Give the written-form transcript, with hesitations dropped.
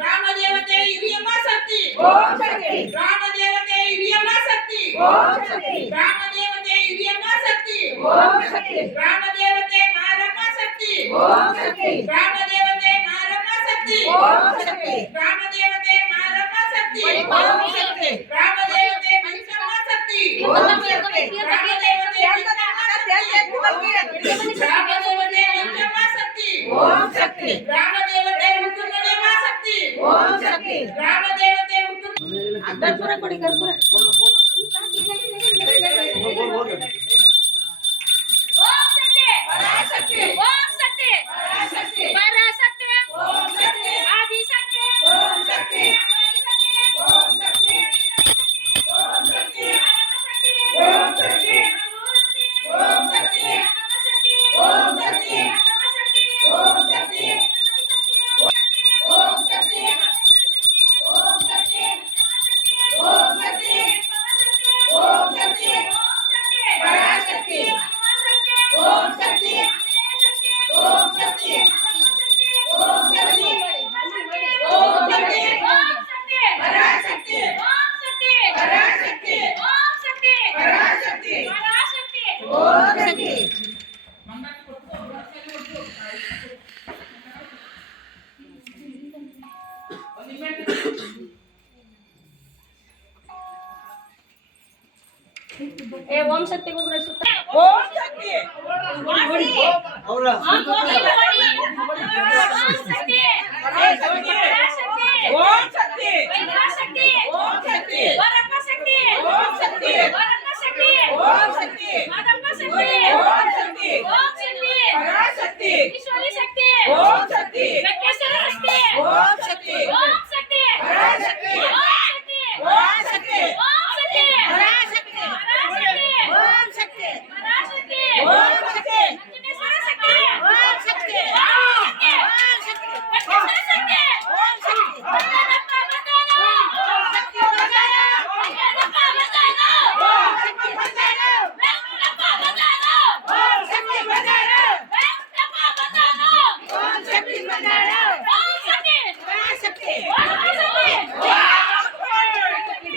ಗ್ರಾಮದೇವತೆ ಹಿರಿಯಮ್ಮ ಶಕ್ತಿ ಓಂ ಶಕ್ತಿ ಗ್ರಾಮದೇವತೆ ಹಿರಿಯಮ್ಮ ಶಕ್ತಿ ಓಂ ಶಕ್ತಿ ಗ್ರಾಮದೇವತೆ ಹಿರಿಯಮ್ಮ ಶಕ್ತಿ ಓಂ ಶಕ್ತಿ ಗ್ರಾಮದೇವತೆ ಮಾರಮ್ಮ ಶಕ್ತಿ ಓಂ ಶಕ್ತಿ ಗ್ರಾಮದೇವತೆ ಮಾರಮ್ಮ ಶಕ್ತಿ ಓಂ ಶಕ್ತಿ ಗ್ರಾಮದೇವತೆ ಮಾರಮ್ಮ ಶಕ್ತಿ ಓಂ ಶಕ್ತಿ ಗ್ರಾಮದೇವತೆ ಮಂಚಮ್ಮ ಶಕ್ತಿ ಓಂ ಶಕ್ತಿ ಗ್ರಾಮದೇವತೆ ಮಂಚಮ್ಮ ಶಕ್ತಿ ಓಂ ಶಕ್ತಿ ಗ್ರಾಮದೇವತೆ ಮುತ್ತುಮಣಿಯಮ್ಮ ಶಕ್ತಿ ಓಂ ಶಕ್ತಿ ಗ್ರಾಮದೇವತೆ ಕರ್ಪೂರ ಕೊಡಿ ಕರ್ಪೂರ ಓಂ ಶಕ್ತಿ ಪರಾಶಕ್ತಿ ಓಂ ಶಕ್ತಿ ಪರಾಶಕ್ತಿ ಪರಾಶಕ್ತಿ ಓಂ ಶಕ್ತಿ ಆದಿ ಶಕ್ತಿ ಓಂ ಶಕ್ತಿ ಓಂ ಶಕ್ತಿ ಓಂ ಶಕ್ತಿ ಓಂ ಶಕ್ತಿ ಓಂ ಶಕ್ತಿ ಓಂ ಶಕ್ತಿ ಓಂ ಶಕ್ತಿ ಓಂ ಶಕ್ತಿ ಓಂ ಶಕ್ತಿ ಓಂ ಶಕ್ತಿ ಓಂ ಶಕ್ತಿ ಪರಾಶಕ್ತಿ ಓಂ ಶಕ್ತಿ ಓಂ ಶಕ್ತಿ ಓಂ ಶಕ್ತಿ ಓಂ ಶಕ್ತಿ ಪರಾಶಕ್ತಿ ಪರಾಶಕ್ತಿ ಪರಾಶಕ್ತಿ ಓಂ ಶಕ್ತಿ ए ओम शक्ति को सुತ್ತ ಓಂ ಶಕ್ತಿ ओम शक्ति ಓಂ ಶಕ್ತಿ ಶಕ್ತಿ ಓಂ ಶಕ್ತಿ ವರಪ್ಪ ಶಕ್ತಿ ಓಂ ಶಕ್ತಿ ವರಪ್ಪ ಶಕ್ತಿ ಓಂ ಶಕ್ತಿ ಮಾದಪ್ಪ ಶಕ್ತಿ ಓಂ ಶಕ್ತಿ ಓಂ ಶಕ್ತಿ ಪರಾಶಕ್ತಿ ಈಶ್ವರಿ ಶಕ್ತಿ ಓಂ ಶಕ್ತಿ ವೆಂಕಟೇಶ್ವರ ಶಕ್ತಿ ಓಂ ಶಕ್ತಿ ಓಂ ಶಕ್ತಿ ಪರಾಶಕ್ತಿ ಓಂ ಶಕ್ತಿ ಓಂ ಶಕ್ತಿ ಓಂ ಶಕ್ತಿ ಪರಾಶಕ್ತಿ